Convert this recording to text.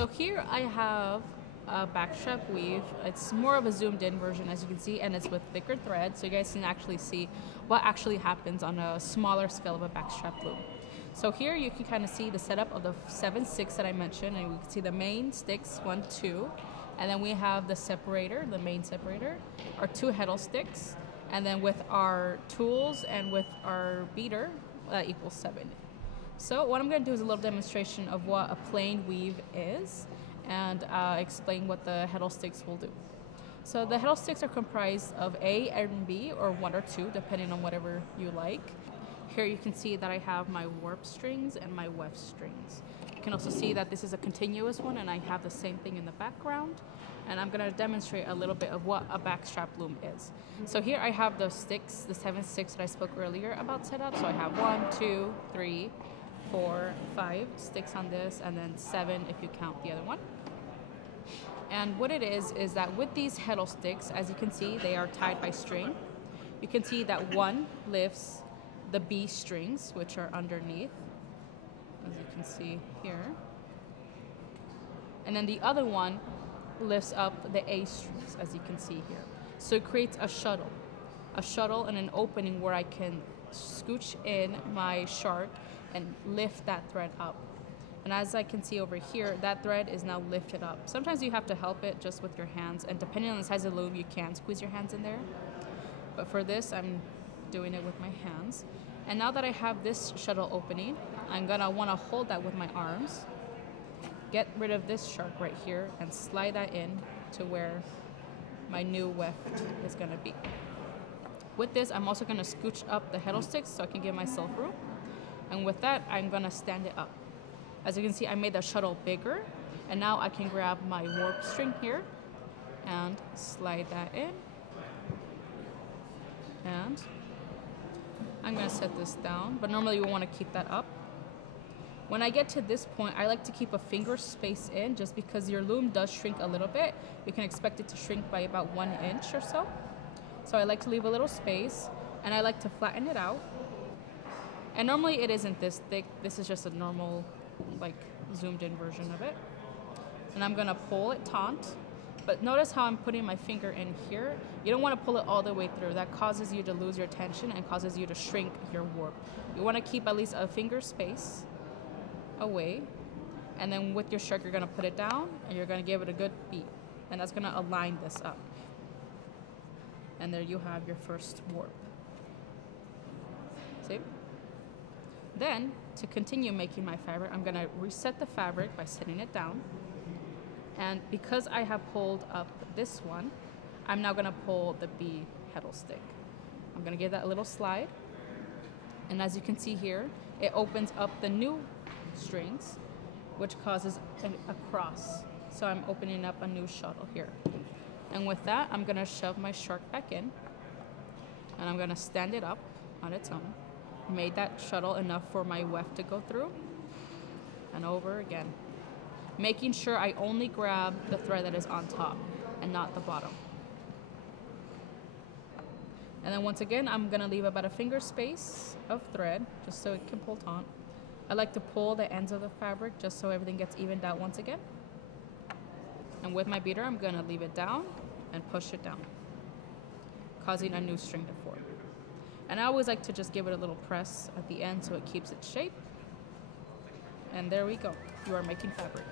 So here I have a backstrap weave. It's more of a zoomed in version, as you can see, and it's with thicker thread, so you guys can actually see what actually happens on a smaller scale of a backstrap loom. So here you can kind of see the setup of the 7/6 that I mentioned, and we can see the main sticks, 1, 2, and then we have the separator, the main separator, our 2 heddle sticks, and then with our tools and with our beater, that equals 7. So what I'm going to do is a little demonstration of what a plain weave is, and explain what the heddle sticks will do. So the heddle sticks are comprised of A and B, or 1 or 2, depending on whatever you like. Here you can see that I have my warp strings and my weft strings. You can also see that this is a continuous one, and I have the same thing in the background. And I'm going to demonstrate a little bit of what a backstrap loom is. So here I have the sticks, the 7/6 that I spoke earlier about set up. So I have 1, 2, 3, 4, 5 sticks on this, and then 7 if you count the other one. And what it is that with these heddle sticks, as you can see, they are tied by string. You can see that one lifts the B strings, which are underneath, as you can see here. And then the other one lifts up the A strings, as you can see here. So it creates a shuttle and an opening where I can scooch in my shark and lift that thread up. And as I can see over here, that thread is now lifted up. Sometimes you have to help it just with your hands, and depending on the size of the loom, you can squeeze your hands in there. But for this, I'm doing it with my hands. And now that I have this shuttle opening, I'm gonna wanna hold that with my arms, get rid of this shark right here, and slide that in to where my new weft is gonna be. With this, I'm also gonna scooch up the heddle sticks so I can give myself room. And with that, I'm gonna stand it up. As you can see, I made the shuttle bigger, and now I can grab my warp string here and slide that in. And I'm gonna set this down, but normally you wanna keep that up. When I get to this point, I like to keep a finger space in, just because your loom does shrink a little bit. You can expect it to shrink by about 1 inch or so. So I like to leave a little space, and I like to flatten it out. And normally it isn't this thick. This is just a normal, like, zoomed in version of it. And I'm gonna pull it taut, but notice how I'm putting my finger in here. You don't wanna pull it all the way through. That causes you to lose your tension and causes you to shrink your warp. You wanna keep at least a finger space away, and then with your shark, you're gonna put it down, and you're gonna give it a good beat, and that's gonna align this up. And there you have your first warp. See? Then, to continue making my fabric, I'm gonna reset the fabric by setting it down. And because I have pulled up this one, I'm now gonna pull the B heddle stick. I'm gonna give that a little slide. And as you can see here, it opens up the new strings, which causes a cross. So I'm opening up a new shuttle here. And with that, I'm gonna shove my shark back in, and I'm gonna stand it up on its own. Made that shuttle enough for my weft to go through, and over again. Making sure I only grab the thread that is on top and not the bottom. And then once again, I'm gonna leave about a finger space of thread, just so it can pull taut. I like to pull the ends of the fabric just so everything gets evened out once again. And with my beater, I'm gonna leave it down and push it down, causing a new string to form. And I always like to just give it a little press at the end so it keeps its shape. And there we go. You are making fabric.